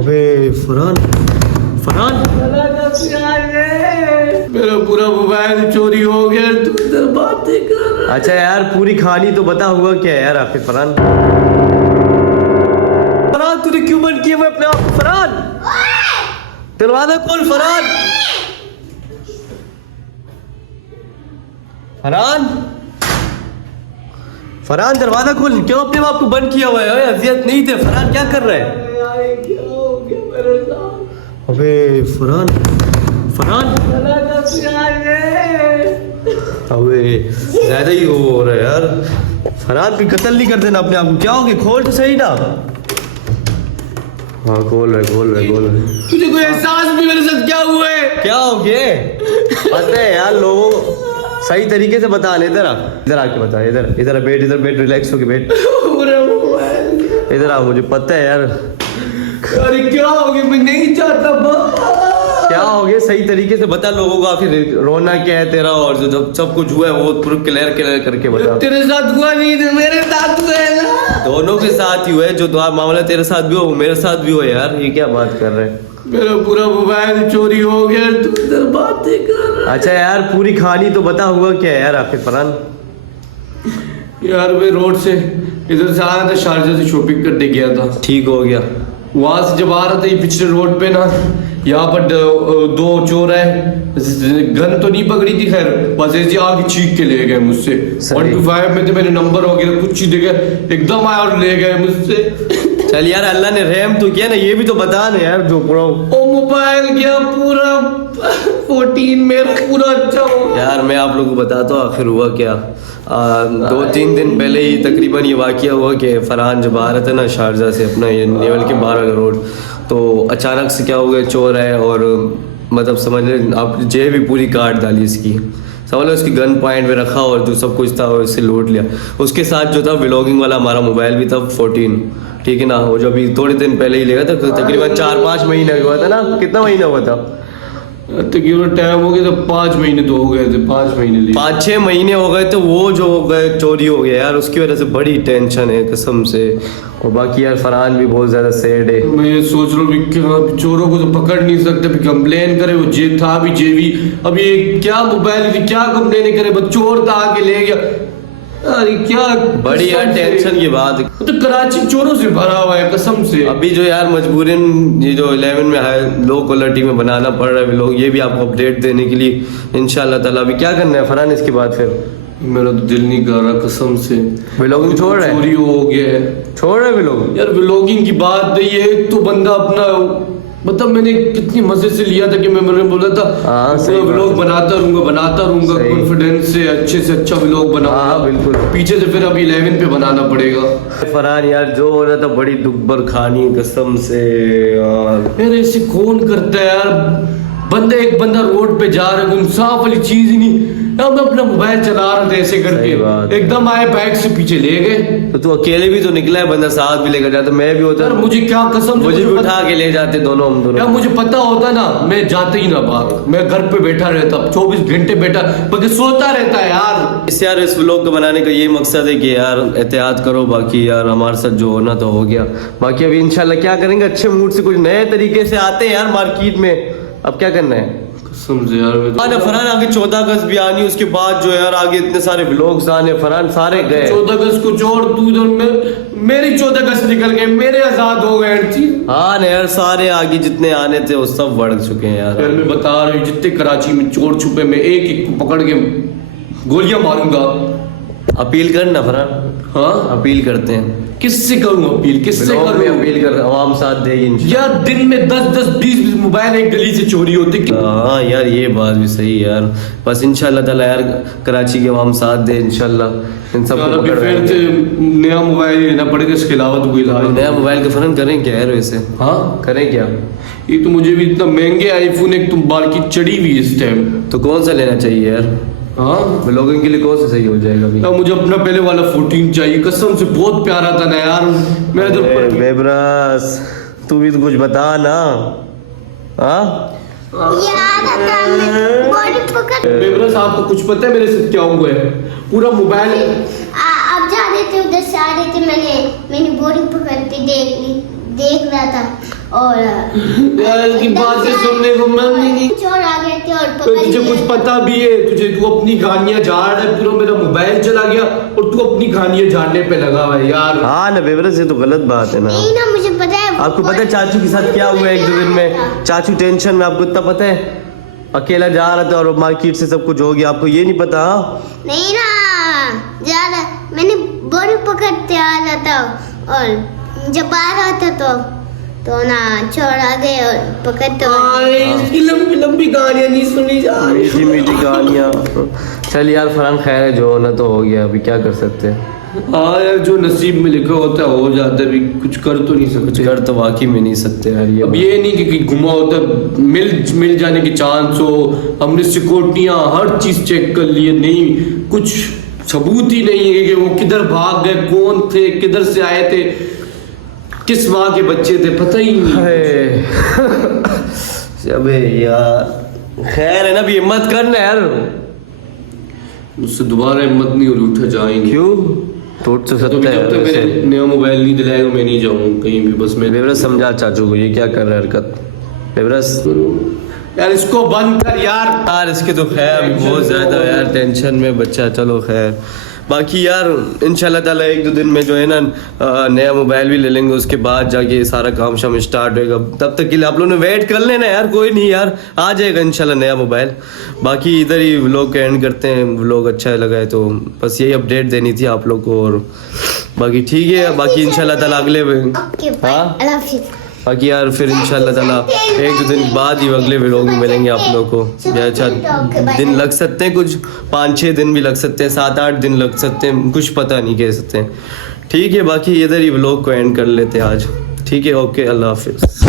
अबे फरहान, फरहान मेरा पूरा मोबाइल चोरी हो गया। तू इधर बातें कर। अच्छा यार पूरी कहानी तो बता, हुआ क्या है यार आखिर फरहान? फरहान तूने क्यों बंद किया मैं अपने आप को? फरहान दरवाजा खोल। फरहान, फरहान, फरहान दरवाजा खोल। क्यों अपने आप को बंद किया हुआ है? अजियत नहीं थे फरहान, क्या कर रहे हैं? क्या हो गया मेरे साथ? अबे फरहान, फरहान अबे ज्यादा ही हो रहा है यार। फरहान भी कत्ल नहीं कर देना अपने आप को। क्या हो गया? खोल तो सही ना। हाँ खोल रहे, खोल रहे, खोल रहे। तुझे कोई एहसास भी मेरे साथ क्या हुआ है? क्या हो गया? पता है यार लोगों सही तरीके से बता ले। इधर आ, इधर आके बता। इधर इधर बैठ, इधर बैठ, रिलैक्स होके बैठ। इधर आ, मुझे पता है यार। अरे क्या हो गया? मैं नहीं चाहता। क्या हो गया? सही तरीके से बता लोगों को, आखिर रोना क्या है तेरा और जो सब कुछ हुआ है वो पूरा क्लियर क्लियर करके बता। तेरे साथ हुआ नहीं, मेरे साथ हुआ है ना। दोनों के साथ ही हुआ है। जो मामला तेरे साथ भी हो वो मेरे साथ भी हुआ यार। ये क्या बात कर रहे हैं? मेरा पूरा मोबाइल चोरी हो गया। तू इधर बातें कर। अच्छा यार पूरी कहानी तो बता, हुआ क्या है यार आखिर फरहान? यार मैं रोड से इधर से आ रहा था, शारजा से शॉपिंग करने गया था। ठीक हो गया। वहां से जब आ रहा था ये पिछले रोड पे ना, यहाँ पर दो चोर है। गन तो नहीं पकड़ी थी खैर, बस ऐसे आगे चीख के ले गए मुझसे। 125 में थे, मैंने नंबर वगैरह कुछ ही देखा, एकदम आया और ले गए मुझसे। चल यार अल्लाह ने रहम तो किया ना, ये भी तो बता ना यार जो पूरा। ओ मोबाइल गया पूरा 14 मेरा पूरा। अच्छा हो यार मैं आप लोगों को बताता हूँ आखिर हुआ क्या। 2-3 दिन पहले ही तकरीबन ये वाकया हुआ कि फरहान जब आ रहा था ना शारजा से अपना ये नेवल के बाहर वाला रोड, तो अचानक से क्या हो गया, चोर है और मतलब समझ ले आप जेब भी पूरी काट डाली इसकी। समझ लो उसकी गन पॉइंट में रखा और जो सब कुछ था वो इससे लूट लिया। उसके साथ जो था व्लॉगिंग वाला हमारा मोबाइल भी था 14, ठीक है ना। वो जो अभी थोड़े दिन पहले ही लेगा था, तकरीबन 4-5 महीने हुआ था ना। कितना महीना हुआ था? तकरीबन टाइम हो गया तो 5 महीने तो हो गए थे। 5 महीने 5-6 महीने हो गए। तो वो जो हो गए चोरी हो गया यार, उसकी वजह से बड़ी टेंशन है कसम से। और बाकी यार फरहान भी बहुत ज्यादा सैड है। मैं ये सोच रहा हूँ कि चोरों को तो पकड़ नहीं सकते, कंप्लेन करे। वो जेब था भी जेबी, अब ये क्या मोबाइल थी, क्या कंप्लेन करे, बस चोर था आके ले गया। अरे क्या बड़ी यार टेंशन की बात है। तो कराची चोरों से भरा हुआ है कसम से। अभी जो यार मजबूरन ये जो 11 में है लो क्वालिटी में बनाना पड़ रहा है लोग, ये भी आपको अपडेट देने के लिए इंशाल्लाह ताला। अभी क्या करना है फरहान इसके बाद? फिर मेरा तो दिल नहीं कर रहा कसम से। व्लॉगिंग छोड़ रहे हैं? चोरी हो गया है। छोड़ रहे व्लॉगिंग? यार व्लॉगिंग की बात नहीं है। एक तो बंदा अपना मतलब मैंने कितनी मजे से लिया था कि मैंने बोला था व्लॉग बनाता रहूंगा कॉन्फिडेंस से अच्छे अच्छा व्लॉग बना। बिल्कुल। पीछे से फिर अभी 11 पे बनाना पड़ेगा। फरहान यार जो हो रहा था बड़ी दुख भर कहानी कसम से यार ऐसे कौन करता है यार? एक बंदा रोड पे जा रहा है, साफ वाली चीज ही नहीं। अब मैं अपना मोबाइल चला रहा था ऐसे करके, एकदम आए बाइक से पीछे ले गए। तो तू अकेले भी तो निकला है, बंदा साथ भी लेकर जाता। मैं भी होता यार मुझे क्या कसम, मुझे भी उठा के ले जाते दोनों हम दोनों। यार मुझे पता होता ना मैं जाते ही ना बाहर, मैं घर पे बैठा रहता 24 घंटे बैठा, बल्कि सोता रहता है यार। इस व्लॉग को बनाने का ये मकसद है कि यार एहतियात करो। बाकी यार हमारे साथ जो होना तो हो गया। बाकी अभी इंशाल्लाह क्या करेंगे, अच्छे मूड से कुछ नए तरीके से आते हैं यार मार्केट में। अब क्या करना है कसम से यार मैं फरहान आगे 14 अगस्त भी आनी, उसके बाद जो यार आगे इतने सारे व्लॉग्स आने। फरहान सारे गए 14 अगस्त को छोड़, तू इधर मेरी 14 अगस्त निकल गए, मेरे आजाद हो गए हर चीज। हाँ ना यार सारे आगे जितने आने थे वो सब बढ़ चुके हैं यार। मैं बता रहा हूँ जितने कराची में चोर छुपे, मैं एक एक को पकड़ के गोलियां मारूंगा। अपील करना फरहान। हाँ अपील करते हैं। किससे करूँ अपील, किससे करूँ अपील कर? आवाम साथ देगी यार। दिन में 10-20 मोबाइल एक गली से चोरी होते। हाँ यार ये बात भी सही है यार। बस इंशाल्लाह ताला यार कराची के आवाम साथ दे इंशाल्लाह। इन सब अभी फिर से नया मोबाइल लेना पड़ेगा, इसके अलावा तो कोई इलाज। नया मोबाइल का फरहान करें क्या यार वैसे? हाँ करें क्या? ये तो मुझे भी इतना महंगे आईफोन एक तुम बाल की चढ़ी हुई इस टाइम। तो कौन सा लेना चाहिए यार? हाँ व्लॉगिंग के लिए कौन सा सही हो जाएगा अभी? यार मुझे अपना पहले वाला 14 चाहिए कसम से, बहुत प्यारा था ना यार। मैं तो बेबरास तू भी तो कुछ बता ना। हाँ बेबरस आपको कुछ पता है मेरे साथ क्या हुआ है? पूरा मोबाइल आप जा रहे थे उधर से आ रहे थे, मैंने बोर्डिंग पकड़ के देख रहा था। और यार इसकी बातें सुनने को मन ही नहीं। चोर आ गए थे और तो पकड़ तुझे कुछ लिए। पता भी है, तुझे तू अपनी कहानियां झाड़ रहा है, पूरा मेरा मोबाइल चला गया और तू अपनी कहानियां झाड़ने पे लगा हुआ है यार। हाँ ना बेवरस, ये तो गलत बात है ना। नहीं ना, मुझे पता है। आपको पता है चाचू के साथ क्या हुआ एक दो दिन में? चाचू टेंशन में, आपको इतना पता है? अकेला जा रहा था और मार्केट से सब कुछ हो गया, आपको ये नहीं पता? नहीं ना, ज्यादा मैंने बोरी पकड़ते आ रहा था और जब आ रहा था तो ना चोर आ गए और पकड़ते इसकी लंबी लंबी कहानियां नहीं सुनी जा रही। मीठी मीठी कहानियाँ। चल यार फरहान, खैर है, जो होना तो हो गया, अभी क्या कर सकते हैं। हाँ यार, जो नसीब में लिखा होता है हो जाता है, अभी कुछ कर तो नहीं कुछ सकते। कर तो वाकई में नहीं सकते यार ये। अब ये नहीं कि घुमा होता, मिल जाने की चांस हो। हमने सिक्योरिटियां हर चीज चेक कर लिए, नहीं कुछ सबूत ही नहीं है कि वो किधर भाग गए, कौन थे, किधर से आए थे, किस माँ के बच्चे थे, पता ही नहीं। अबे यार खैर है ना, भी हिम्मत करना यार। मुझसे दोबारा हिम्मत नहीं हो रही, उठा जाएंगे। क्यों? टूट तो तो सकता जब तक है मेरे वैसे। नया मोबाइल नहीं दिलाएगा मैं नहीं जाऊंगा कहीं भी। बस मैं बेवरस समझा चाचू को, ये क्या कर रहा है हरकत। बेवरस यार इसको बंद कर यार। इसके तो खैर अभी बहुत ज्यादा यार टेंशन में बच्चा। चलो खैर, बाकी यार इंशाल्लाह ताला एक दो दिन में जो है ना नया मोबाइल भी ले लेंगे, उसके बाद जाके सारा काम शाम स्टार्ट होएगा। तब तक के लिए आप लोगों ने वेट कर लेना यार, कोई नहीं यार, आ जाएगा इंशाल्लाह नया मोबाइल। बाकी इधर ही व्लॉग का एंड करते हैं। व्लॉग अच्छा लगा है तो बस यही अपडेट देनी थी आप लोग को, और बाकी ठीक है। बाकी इंशाल्लाह ताला अगले ओके बाय, हाँ? अल्लाह हाफिज़। बाकी यार फिर इंशाल्लाह ताला एक दो दिन बाद ही अगले व्लॉग में मिलेंगे आप लोग को। या अच्छा दिन लग सकते हैं, कुछ 5-6 दिन भी लग सकते हैं, 7-8 दिन लग सकते हैं, कुछ पता नहीं कह सकते हैं। ठीक है, बाकी इधर ही व्लॉग को एंड कर लेते हैं आज। ठीक है, ओके, अल्लाह हाफिज़।